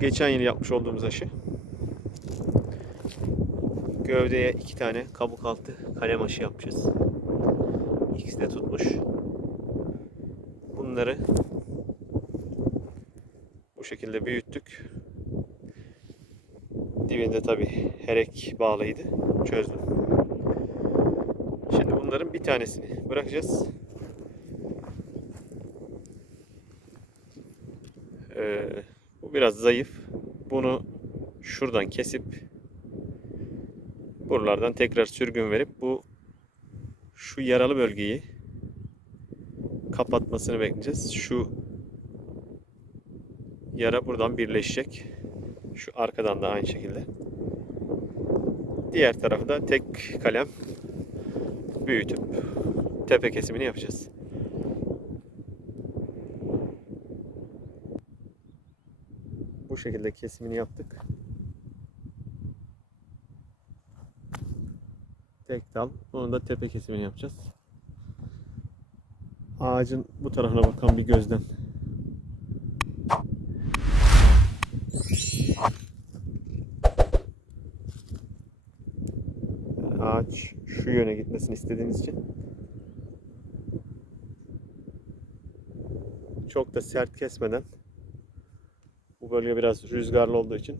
geçen yıl yapmış olduğumuz aşı. Gövdeye iki tane kabuk altı kalem aşı yapacağız. İkisi de tutmuş. Bunları bu şekilde büyüttük. Dibinde tabi herek bağlıydı. Çözdüm. Şimdi bunların bir tanesini bırakacağız. Ee, biraz zayıf. Bunu şuradan kesip buralardan tekrar sürgün verip bu şu yaralı bölgeyi kapatmasını bekleyeceğiz. Şu yara buradan birleşecek. Şu arkadan da aynı şekilde. Diğer tarafı da tek kalem büyütüp tepe kesimini yapacağız. Bu şekilde kesimini yaptık. Tek dal. Onun da tepe kesimini yapacağız. Ağacın bu tarafına bakan bir gözden. Ağaç şu yöne gitmesini istediğimiz için çok da sert kesmeden bu bölge biraz rüzgarlı olduğu için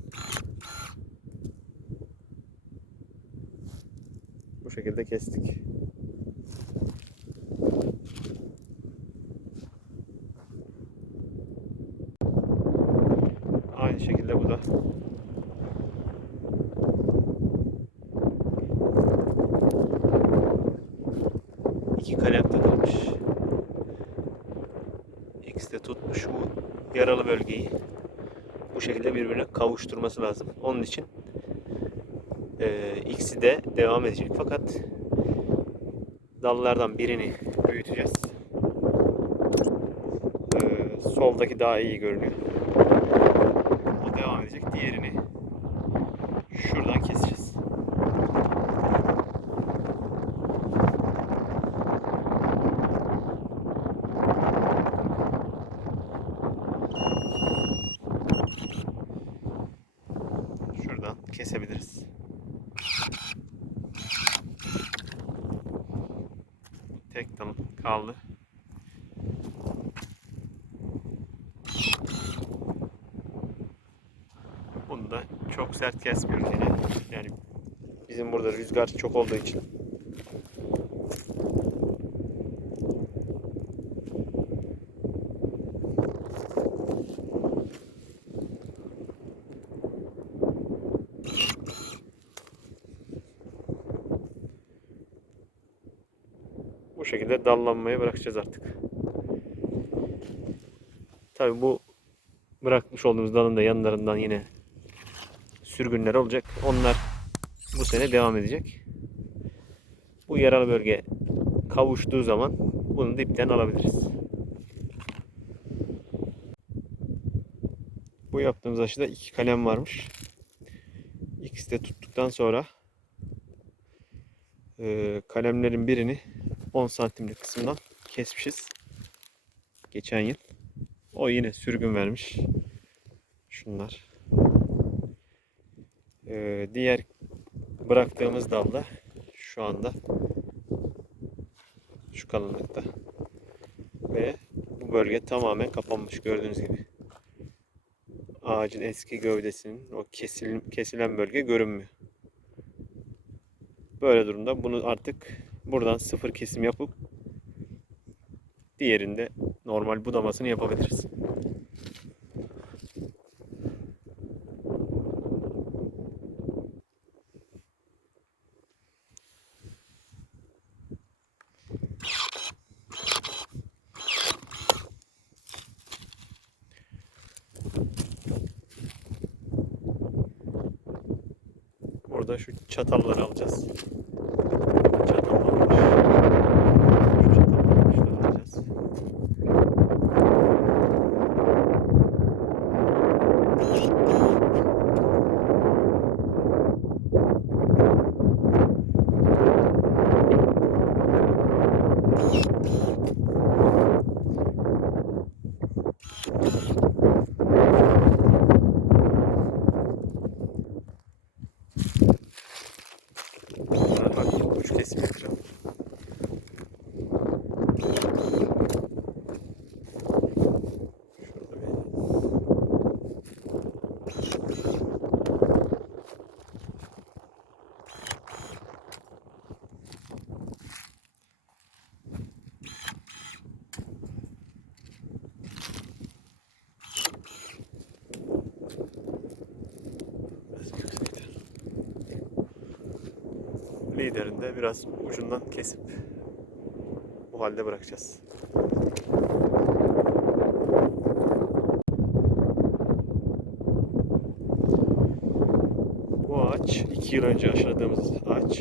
bu şekilde kestik. Aynı şekilde bu da. İki kalem takılmış. İkisi de tutmuş bu yaralı bölgeyi. Bu şekilde birbirine kavuşturması lazım. Onun için e, ikisi de devam edecek. Fakat dallardan birini büyüteceğiz. E, soldaki daha iyi görünüyor. O devam edecek. Diğerini şuradan keseceğiz. Şuradan kesebiliriz. Tek dal kaldı. Bunu da çok sert kesmiyoruz yine. Yani bizim burada rüzgar çok olduğu için bu şekilde dallanmaya bırakacağız artık. Tabi bu bırakmış olduğumuz dalın da yanlarından yine sürgünler olacak. Onlar bu sene devam edecek. Bu yaralı bölge kavuştuğu zaman bunu dipten alabiliriz. Bu yaptığımız aşıda iki kalem varmış. İkisi de tuttuktan sonra e, kalemlerin birini 10 santimlik kısmından kesmişiz. Geçen yıl. O yine sürgün vermiş. Şunlar. Ee, diğer bıraktığımız dalda şu anda şu kalınlıkta. Ve bu bölge tamamen kapanmış gördüğünüz gibi. Ağacın eski gövdesinin o kesil, kesilen bölge görünmüyor. Böyle durumda bunu artık buradan sıfır kesim yapıp diğerinde normal budamasını yapabiliriz. Burada şu çatalları alacağız. Liderinde biraz ucundan kesip bu halde bırakacağız. Bu ağaç 2 yıl önce aşıladığımız ağaç.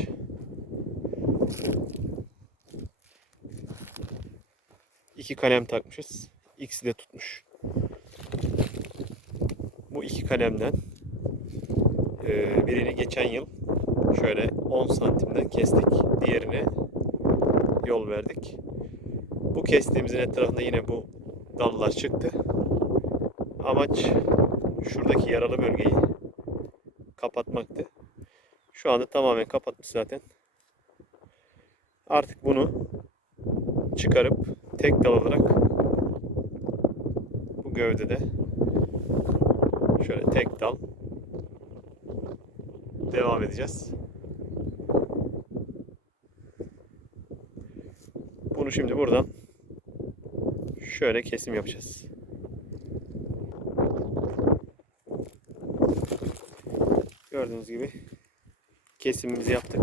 İki kalem takmışız. İkisi de tutmuş. Bu iki kalemden eee, birini geçen yıl şöyle 10 santimden kestik. Diğerine yol verdik. Bu kestiğimizin etrafında yine bu dallar çıktı. Amaç şuradaki yaralı bölgeyi kapatmaktı. Şu anda tamamen kapatmış zaten. Artık bunu çıkarıp tek dal olarak bu gövdede şöyle tek dal devam edeceğiz. Bunu şimdi buradan şöyle kesim yapacağız. Gördüğünüz gibi kesimimizi yaptık.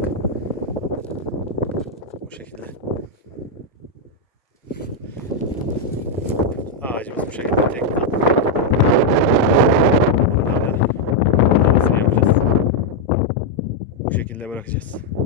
Bu şekilde. Ağacımız bu şekilde tek dal. Burada da damasını yapacağız. Bu şekilde bırakacağız.